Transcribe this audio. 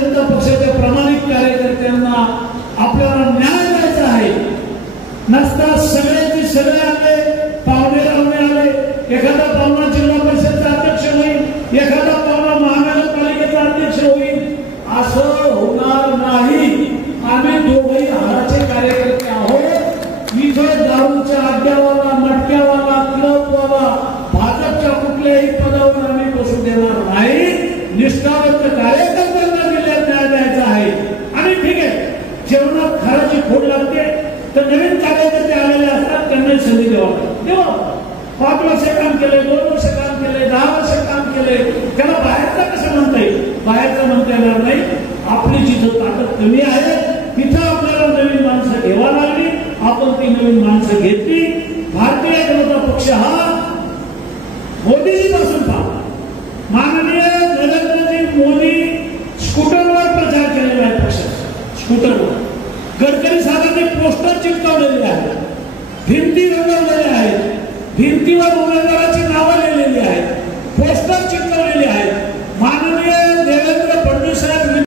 जनता पक्षाच्या प्रामाणिक कार्यकर्त्यांना आपल्याला न्याय द्यायचा आहे। नसता सगळ्याचे सगळे आले, पाहुणे रावणे आले, एखादा पाहुणा जिल्हा परिषदचा अध्यक्ष होईल, एखादा पाहुणा महानगरपालिकेचा अध्यक्ष होईल, असं होणार नाही। आम्ही दोघेही हाडाचे कार्यकर्ते आहोत। इथं दारूच्या अड्ड्यावाला, मटक्यावाला, क्लबवाला भाजपच्या कुठल्याही पदावर आम्ही बसू देणार नाही। निष्ठावंत कार्यकर्त्यांना जिल्ह्यात न्याय द्यायचा आहे। आणि ठीक आहे, जेवणात खाराची फोड लागते तर नवीन कार्यकर्ते आलेले असतात, त्यांना संधी देवा। 5 वर्ष काम केले, 2 वर्ष काम केले, 10 वर्ष काम केले, त्याला बाहेरचा कसं म्हणता येईल? बाहेरचा म्हणता येणार नाही। आपली जिथं ताकद कमी आहे तिथं आपल्याला नवीन माणसं घ्यावा लागली, आपण ती नवीन माणसं घेतली। भारतीय जनता पक्ष हा मोदीजीपासून पहा, माननीय नरेंद्रजी मोदी स्कूटरवर प्रचार केलेला आहे पक्षाचा, स्कूटरवर। गडकरी साहेबांनी पोस्टर चिकटवलेले आहेत, भिंती रंगवलेल्या आहेत, भिंतीवर उमेदवाराची नावं लिहिलेली आहेत, पोस्टर चिकटवलेले आहेत।